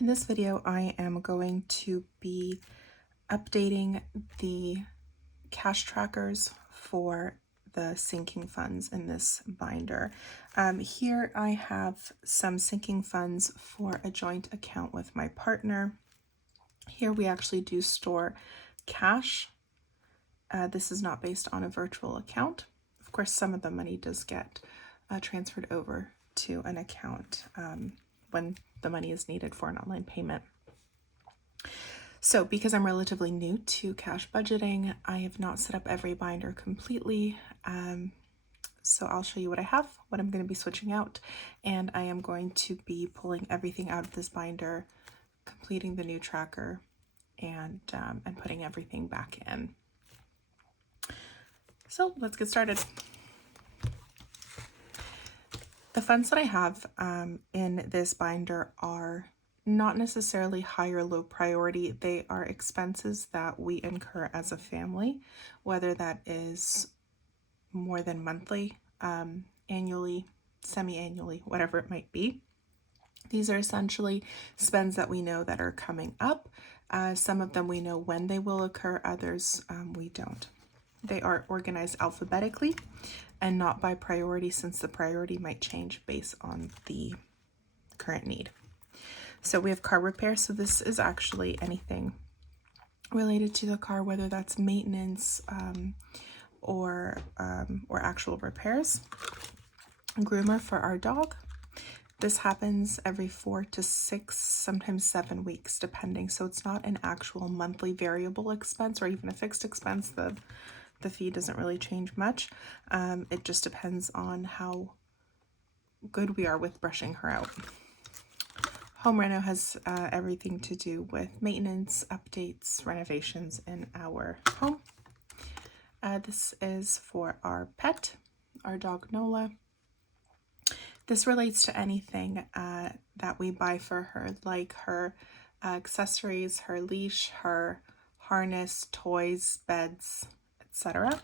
In this video, I am going to be updating the cash trackers for the sinking funds in this binder. Here I have some sinking funds for a joint account with my partner. Here we actually do store cash. This is not based on a virtual account. Of course, some of the money does get transferred over to an account when the money is needed for an online payment. So because I'm relatively new to cash budgeting, I have not set up every binder completely. So I'll show you what I have, what I'm going to be switching out, and I am going to be pulling everything out of this binder, completing the new tracker, and putting everything back in. So let's get started. The funds that I have in this binder are not necessarily high or low priority. They are expenses that we incur as a family, whether that is more than monthly, annually, semi-annually, whatever it might be. These are essentially spends that we know that are coming up. Some of them we know when they will occur, others we don't. They are organized alphabetically and not by priority, since the priority might change based on the current need. So we have car repair. So this is actually anything related to the car, whether that's maintenance or actual repairs. Groomer for our dog. This happens every 4 to 6, sometimes 7 weeks, depending. So it's not an actual monthly variable expense or even a fixed expense. The fee doesn't really change much. It just depends on how good we are with brushing her out. Home reno has everything to do with maintenance, updates, renovations in our home. This is for our pet, our dog Nola. This relates to anything that we buy for her, like her accessories, her leash, her harness, toys, beds, etc.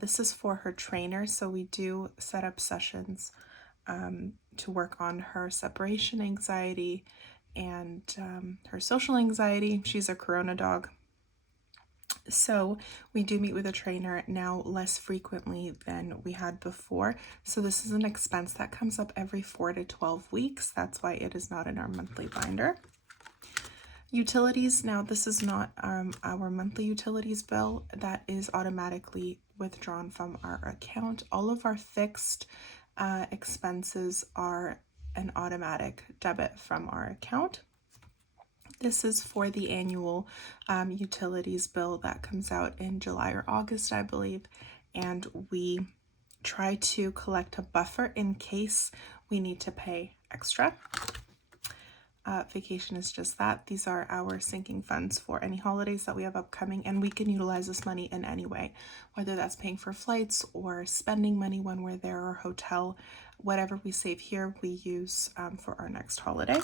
This is for her trainer, so we do set up sessions to work on her separation anxiety and her social anxiety. She's a Corona dog. So we do meet with a trainer now less frequently than we had before. So this is an expense that comes up every 4 to 12 weeks. That's why it is not in our monthly binder. Utilities, now this is not our monthly utilities bill. That is automatically withdrawn from our account. All of our fixed expenses are an automatic debit from our account. This is for the annual utilities bill that comes out in July or August, I believe, and we try to collect a buffer in case we need to pay extra. Vacation is just that. These are our sinking funds for any holidays that we have upcoming, and we can utilize this money in any way, whether that's paying for flights or spending money when we're there, or hotel. Whatever we save here, we use for our next holiday.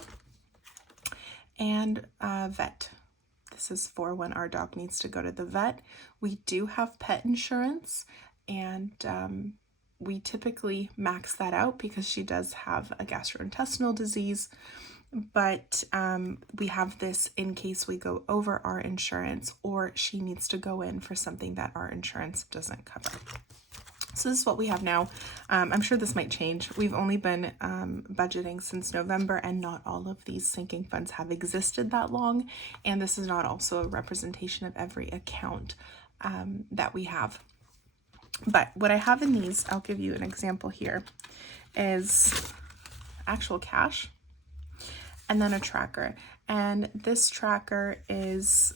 And vet. This is for when our dog needs to go to the vet. We do have pet insurance, and we typically max that out because she does have a gastrointestinal disease. But we have this in case we go over our insurance or she needs to go in for something that our insurance doesn't cover. So this is what we have now. I'm sure this might change. We've only been budgeting since November, and not all of these sinking funds have existed that long. And this is not also a representation of every account that we have. But what I have in these, I'll give you an example here, is actual cash. And then a tracker. And this tracker is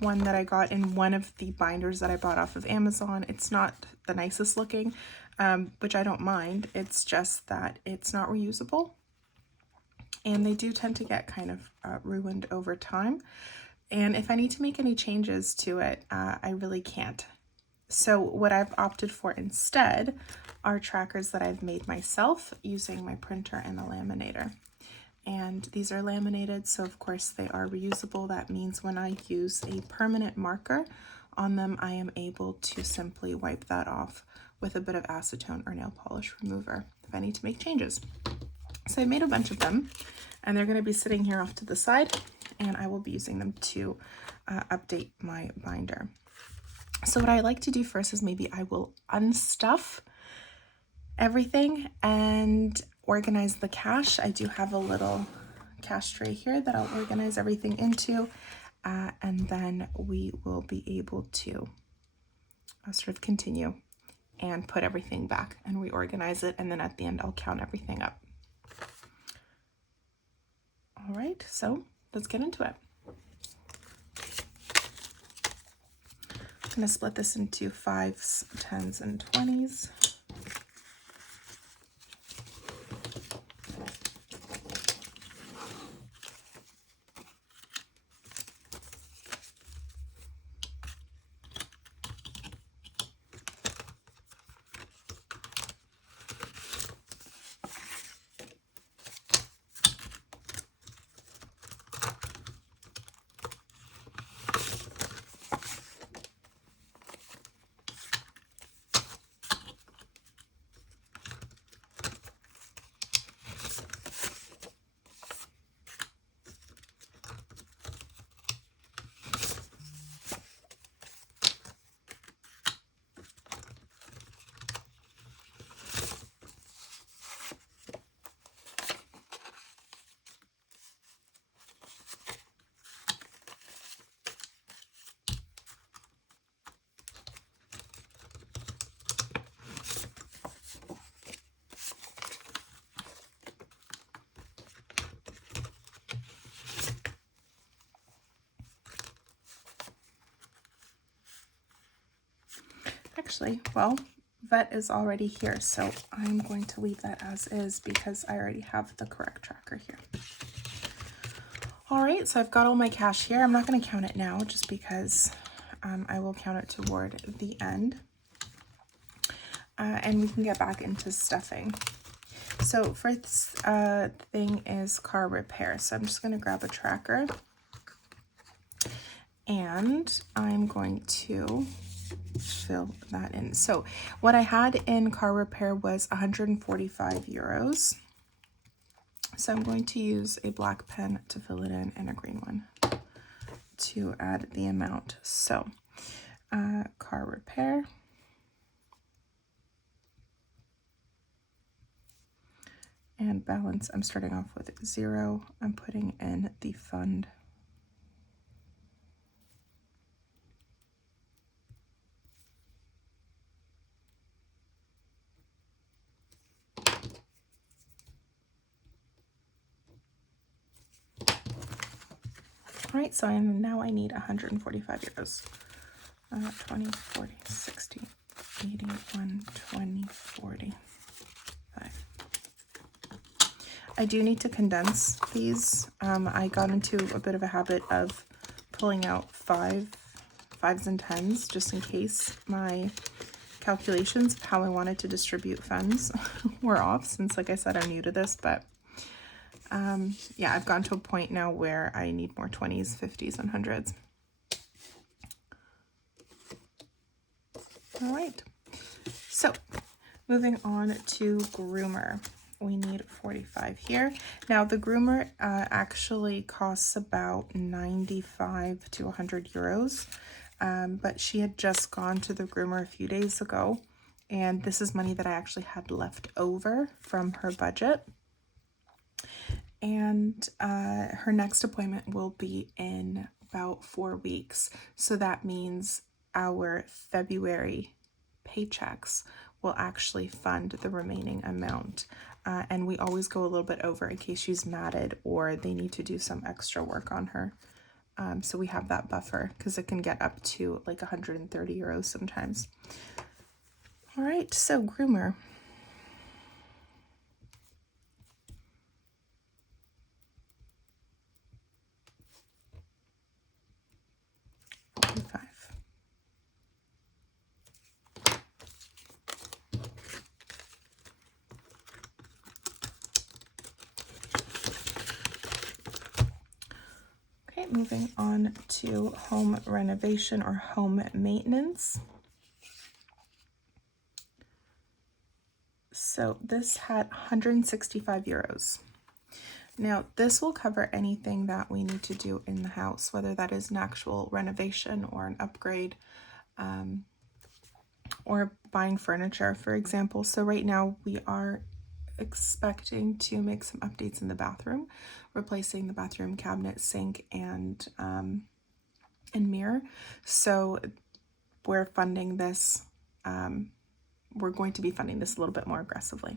one that I got in one of the binders that I bought off of Amazon. It's not the nicest looking, which I don't mind. It's just that it's not reusable. And they do tend to get kind of ruined over time. And if I need to make any changes to it, I really can't. So what I've opted for instead are trackers that I've made myself using my printer and a laminator. And these are laminated, so of course they are reusable. That means when I use a permanent marker on them, I am able to simply wipe that off with a bit of acetone or nail polish remover if I need to make changes. So I made a bunch of them, and they're going to be sitting here off to the side, and I will be using them to update my binder. So what I like to do first is maybe I will unstuff everything and organize the cash. I do have a little cash tray here that I'll organize everything into, and then we will be able to sort of continue and put everything back and reorganize it, and then at the end I'll count everything up. All right, so let's get into it. I'm going to split this into 5s, 10s, and 20s. Actually, well, vet is already here, so I'm going to leave that as is because I already have the correct tracker here. All right, so I've got all my cash here. I'm not going to count it now just because I will count it toward the end. And we can get back into stuffing. So first thing is car repair. So I'm just going to grab a tracker and I'm going to fill that in. So what I had in car repair was 145 euros. So I'm going to use a black pen to fill it in and a green one to add the amount. So car repair. And balance, I'm starting off with 0. I'm putting in the fund. All right, so now I need 145 euros. 20, 40, 60, 80, 120, 40, 5. I do need to condense these. I got into a bit of a habit of pulling out 5s and 10s just in case my calculations of how I wanted to distribute funds were off, since like I said, I'm new to this, but yeah, I've gotten to a point now where I need more 20s, 50s, and 100s. All right, so moving on to groomer. We need 45 here. Now the groomer actually costs about 95 to 100 euros, but she had just gone to the groomer a few days ago, and this is money that I actually had left over from her budget. And her next appointment will be in about 4 weeks. So that means our February paychecks will actually fund the remaining amount. And we always go a little bit over in case she's matted or they need to do some extra work on her. So we have that buffer because it can get up to like 130 euros sometimes. All right, so groomer. Moving on to home renovation or home maintenance. So this had 165 euros. Now this will cover anything that we need to do in the house, whether that is an actual renovation or an upgrade, or buying furniture, for example. So right now we are expecting to make some updates in the bathroom, replacing the bathroom cabinet, sink, and mirror. So we're funding this. We're going to be funding this a little bit more aggressively.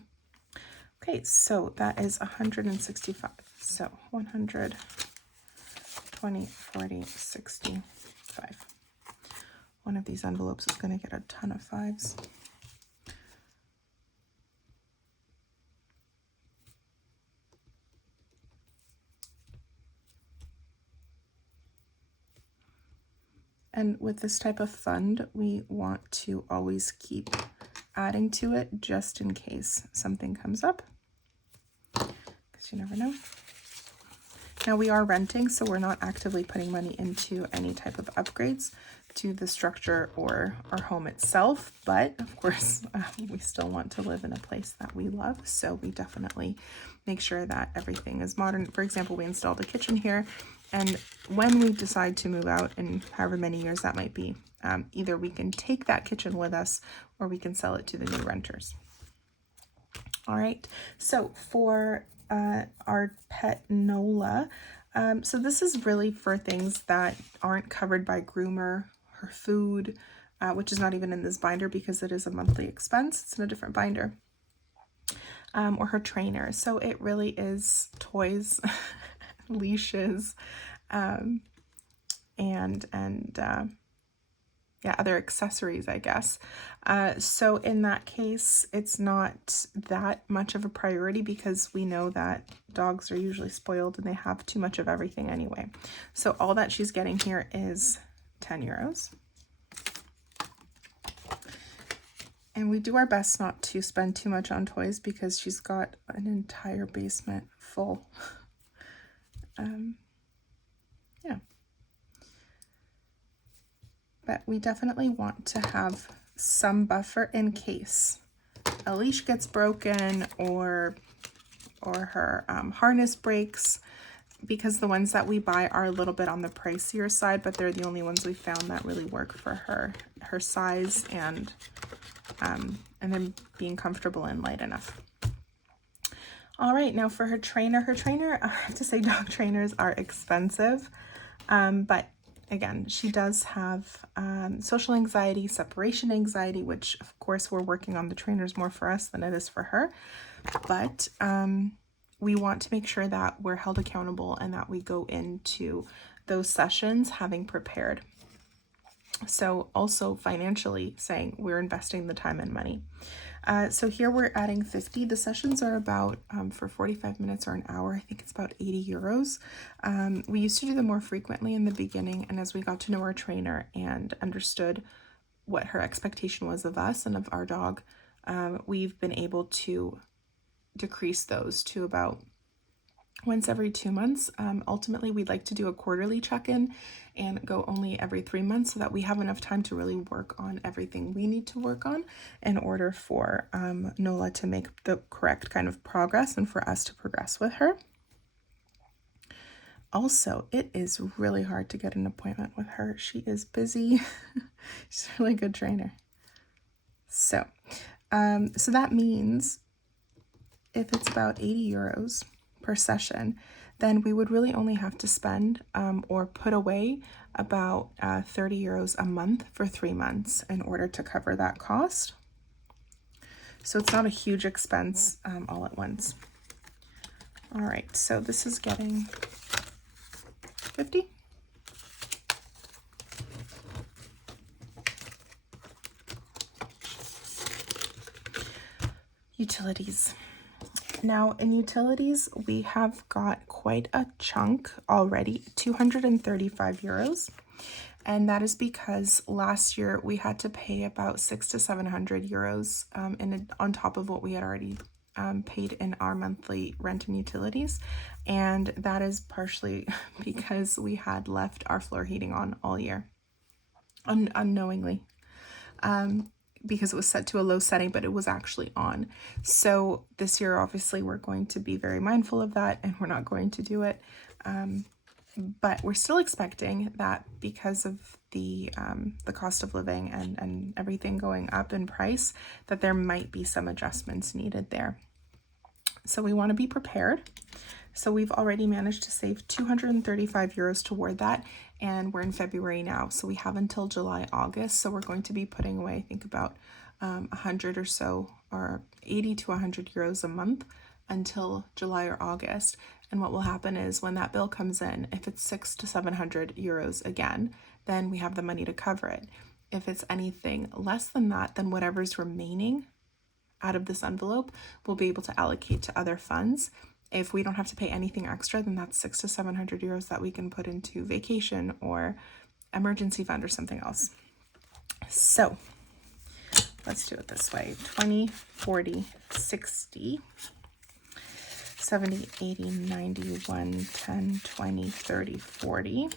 Okay, so that is 165. So 100, 20, 40, 65. One of these envelopes is going to get a ton of fives. And with this type of fund, we want to always keep adding to it just in case something comes up, because you never know. Now we are renting, so we're not actively putting money into any type of upgrades to the structure or our home itself, but of course we still want to live in a place that we love, so we definitely make sure that everything is modern. For example, we installed a kitchen here, and when we decide to move out, in however many years that might be, either we can take that kitchen with us or we can sell it to the new renters. All right, so for our pet Nola, so this is really for things that aren't covered by groomer, her food, which is not even in this binder because it is a monthly expense. It's in a different binder. Or her trainer. So it really is toys, leashes, and yeah, other accessories, I guess. So in that case, it's not that much of a priority because we know that dogs are usually spoiled and they have too much of everything anyway. So all that she's getting here is 10 euros. And we do our best not to spend too much on toys because she's got an entire basement full. Yeah. But we definitely want to have some buffer in case a leash gets broken or her harness breaks, because the ones that we buy are a little bit on the pricier side, but they're the only ones we found that really work for her size and then being comfortable and light enough. All right, now for her trainer, I have to say dog trainers are expensive, but again, she does have social anxiety, separation anxiety, which of course we're working on the trainers more for us than it is for her. But we want to make sure that we're held accountable and that we go into those sessions having prepared. So also financially saying we're investing the time and money. So here we're adding 50. The sessions are about, for 45 minutes or an hour, I think it's about 80 euros. We used to do them more frequently in the beginning, and as we got to know our trainer and understood what her expectation was of us and of our dog, we've been able to decrease those to about once every 2 months. Ultimately, we'd like to do a quarterly check-in and go only every 3 months so that we have enough time to really work on everything we need to work on in order for Nola to make the correct kind of progress and for us to progress with her. Also, it is really hard to get an appointment with her. She is busy. She's a really good trainer. So that means if it's about 80 euros per session, then we would really only have to spend or put away about 30 euros a month for 3 months in order to cover that cost. So it's not a huge expense all at once. All right, so this is getting 50. Utilities. Now in utilities, we have got quite a chunk already, 235 euros. And that is because last year we had to pay about 600 to 700 euros on top of what we had already paid in our monthly rent and utilities. And that is partially because we had left our floor heating on all year, unknowingly. because it was set to a low setting, but it was actually on. So this year, obviously, we're going to be very mindful of that, and we're not going to do it. But we're still expecting that because of the cost of living and everything going up in price, that there might be some adjustments needed there. So we want to be prepared. So we've already managed to save 235 euros toward that, and we're in February now, so we have until July, August. So we're going to be putting away, I think, about 100 or so, or 80 to 100 euros a month until July or August. And what will happen is when that bill comes in, if it's 600 to 700 euros again, then we have the money to cover it. If it's anything less than that, then whatever's remaining out of this envelope, we'll be able to allocate to other funds. If we don't have to pay anything extra, then that's 600 to 700 euros that we can put into vacation or emergency fund or something else. So let's do it this way: 20, 40, 60, 70, 80, 90, 110, 20, 30, 40,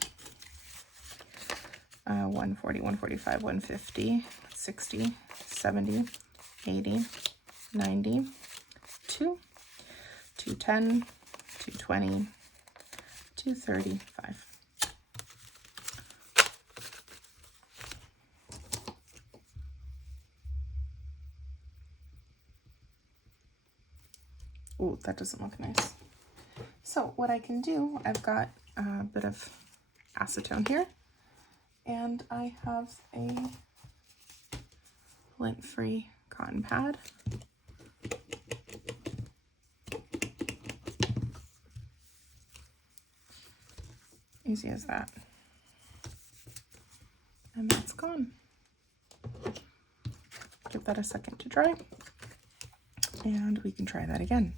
140, 145, 150, 60, 70, 80, 90, 2, 210, 220, 235. Ooh, that doesn't look nice. So what I can do, I've got a bit of acetone here, and I have a lint-free cotton pad. Easy as that. And that's gone. Give that a second to dry, and we can try that again.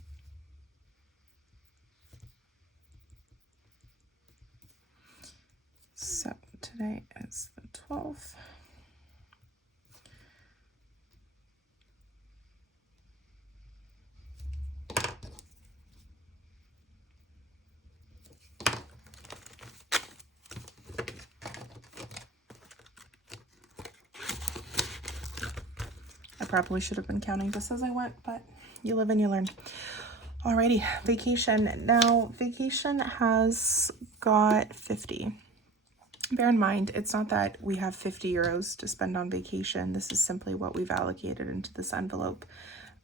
So today is the 12th. I probably should have been counting this as I went, but you live and you learn. Alrighty, vacation. Now, vacation has got 50. Bear in mind, it's not that we have 50 euros to spend on vacation. This is simply what we've allocated into this envelope.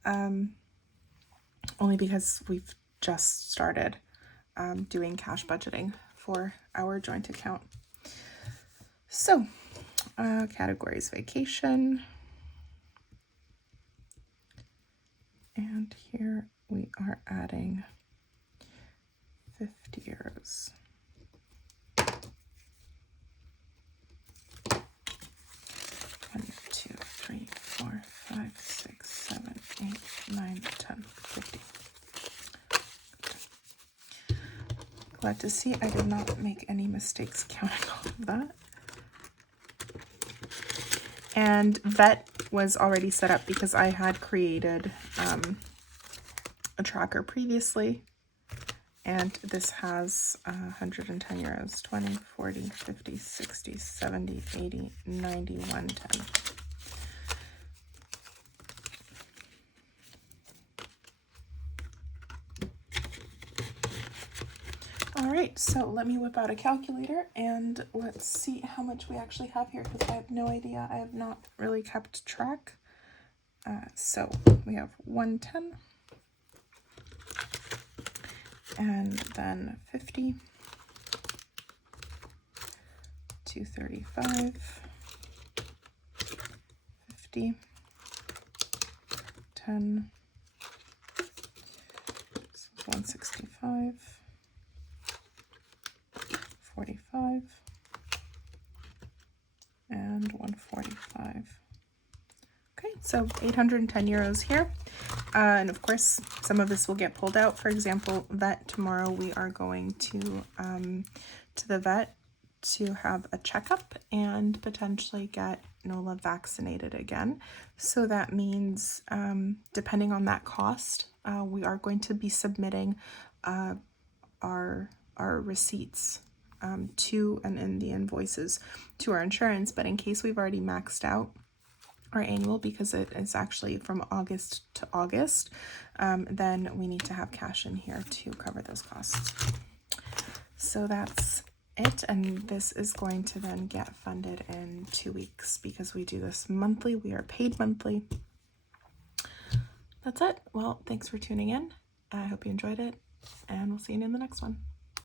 Only because we've just started doing cash budgeting for our joint account. So, categories: vacation. And here we are adding 50 euros. 1, 2, 3, 4, 5, 6, 7, 8, 9, 10, 50. Glad to see I did not make any mistakes counting all of that. And vet was already set up because I had created a tracker previously, and this has 110 euros: 20, 40, 50, 60, 70, 80, 90, 110. All right, so let me whip out a calculator and let's see how much we actually have here, because I have no idea. I have not really kept track. So we have 110, and then 50, 235, 50, 10, 165, 45, and 145. Okay, so 810 euros here. And of course, some of this will get pulled out. For example, vet, tomorrow we are going to the vet to have a checkup and potentially get Nola vaccinated again. So that means, depending on that cost, we are going to be submitting our receipts to, and in the invoices, to our insurance. But in case we've already maxed out our annual, because it is actually from August to August, then we need to have cash in here to cover those costs. So that's it, and this is going to then get funded in 2 weeks because we do this monthly. We are paid monthly. That's it. Well, thanks for tuning in. I hope you enjoyed it, and we'll see you in the next one.